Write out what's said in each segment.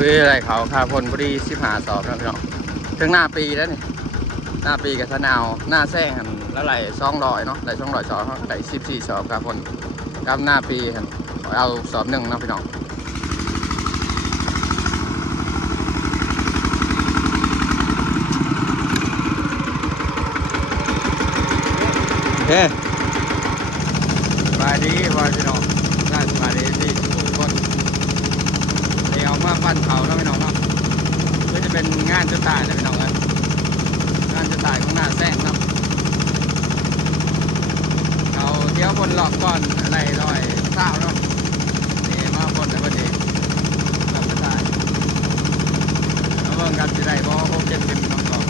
วิอะไรเขาค่าพ่นพอดี15 สอบนะพี่น้องถึงหน้าปีแล้วนี่หน้าปีกับทนาวหน้าแซงหันแล้วไหล200เนาะไหล200 สอบไหล14 สอบค่าพ่นกับหน้าปีหันเอาสอบ 1เนาะพี่น้องเฮ้สบายดีพี่น้องน่าสบายดีที่ทุกคนเดี๋ยวมาปั้นเขาเนาะพี่น้องเนาะก็จะเป็นงานจุดตายนะพี่น้องเอ้ยงานจุดตายของหน้าแซงเนาะเอาเดี๋ยวบนหลอกก่อนอะไร100 เศร้าเนาะนี่มาบนเลยพอดีหลอกจุดตายแล้วเบิ่งกันสิได้บ่60 70น้องก่อน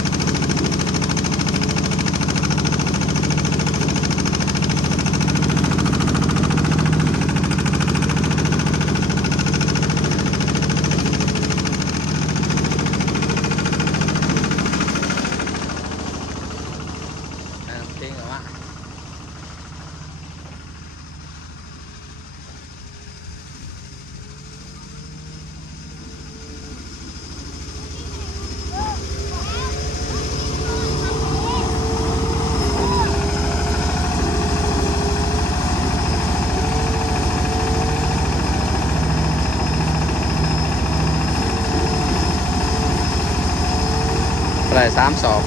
จริงเหรอวะอะไร3 สอบ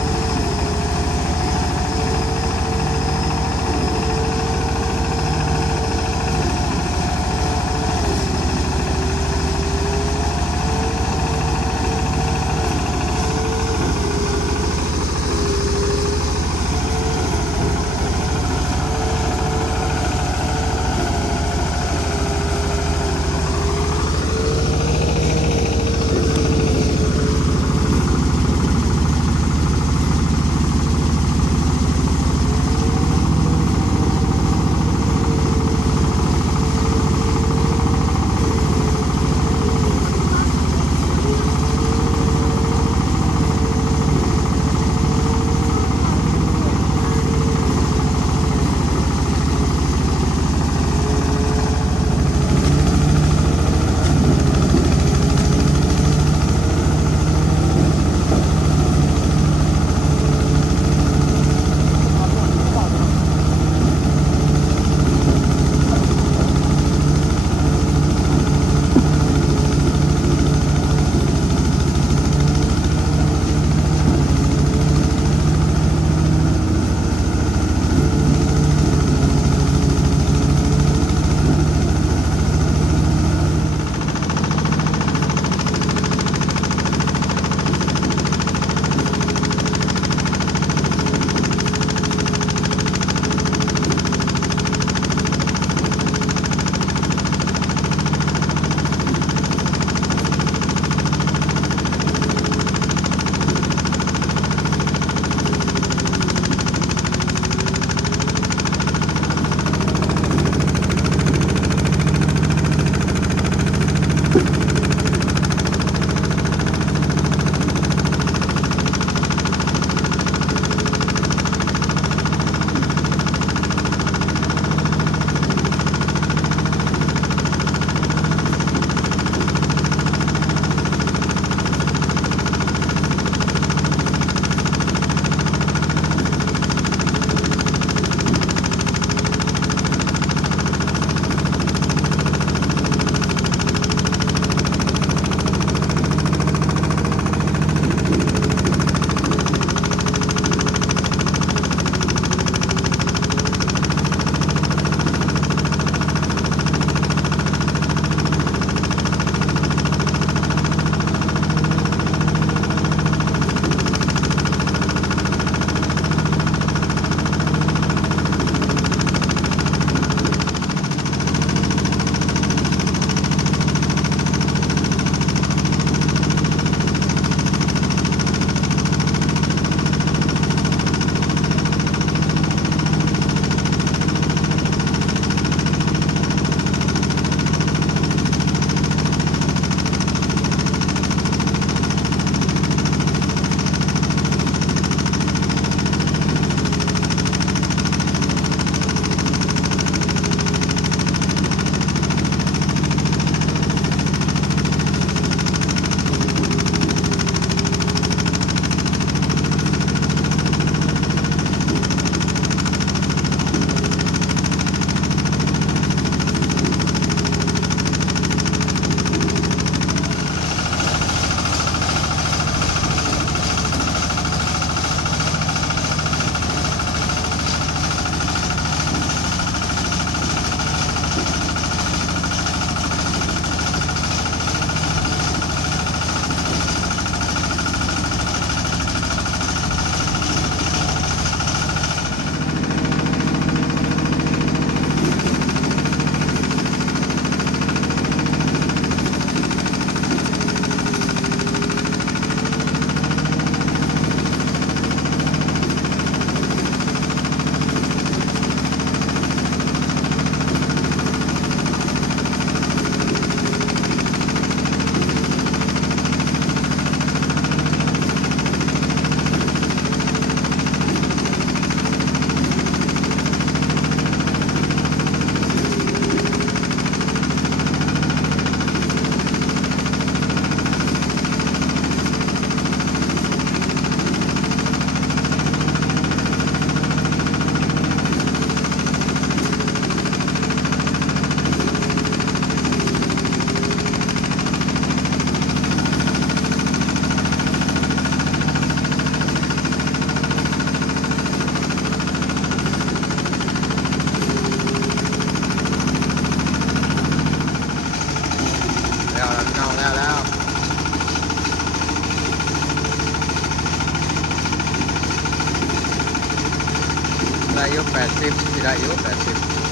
ยก80ที่ได้ยก80แล้ว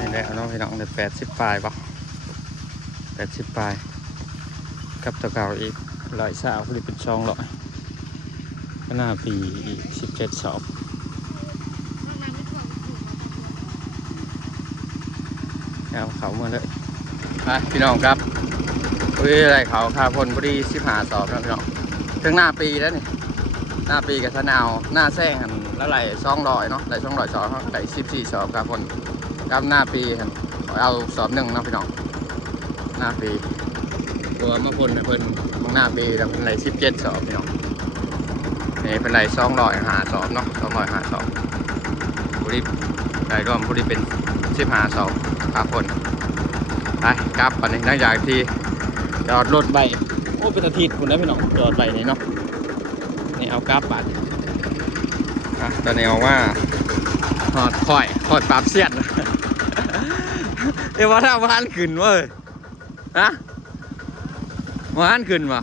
นี่แหละน้องพี่น้องเลย80ปลายป่ะ80ปลายกับตัวเก่าอีก120พอดีเป็น200ก็น่าปีอีก17สอบเอาเขามาเลยไปพี่น้องครับอะไรเขาคาพลพอดี15สอบนะพี่น้องถึงหน้าปีแล้วนี่หน้าปีกับทนาวหน้าแซงหันแล้วไหล200เนาะไหล200สอบไหล14สอบคาพลกับหน้าปีหันเอาสอบ1นะพี่น้องหน้าปีตัวมาพลเพิ่นหน้าปีแล้วเป็นไหล17สอบพี่น้องนี่เป็นไหล205สอบเนาะ205สอบพอดีไหลรวมพอดีเป็น15สอบคาพลไปกลับปันนี้หลังจากที่จอดรถใบโอ้เป็นอาทิตย์คุณได้พี่น้องจอดใบนี่เนาะนี่เอากลับปันตอนนี้เอาว่าหอดคอยปราบเสียนเดี๋ยวว่าถ้าบ้านขึ้นเว้ยฮะบ้านขึ้นวะ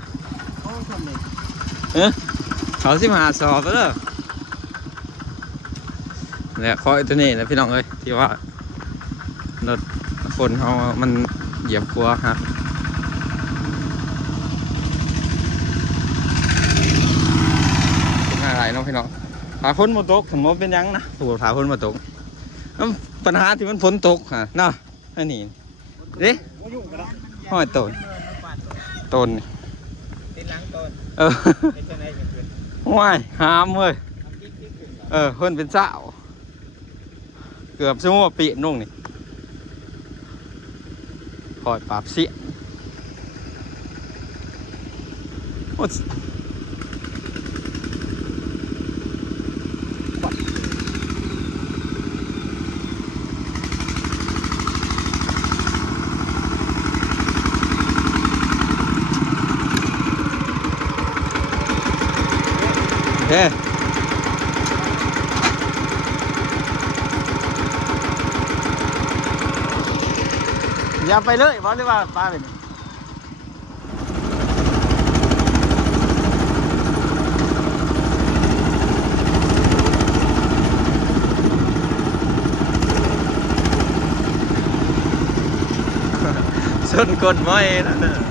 เขา15สอบแล้วเนี่ยคอยตัวนี้นะพี่น้องเอ้ยที่ว่ารถคนเขามันเหยียบกลัวฮะอะไรน้องพี่น้องถาฝนมาตกถึงว่าเป็นยังนะถูกถาฝนมาตกปัญหาที่มันฝนตกฮะน่ะอันนี้ดิห้อยต้นติดหลังต้นว้ายหามเว้ยเพิ่นเป็นเจ้าเกือบชั่วโมงปีนุ่งนี่คอยปราบเสี้ยเฮ้อย่าไปเลยบอกเลยว่าป้าเป็นส้นกลไม้นั่นน่ะ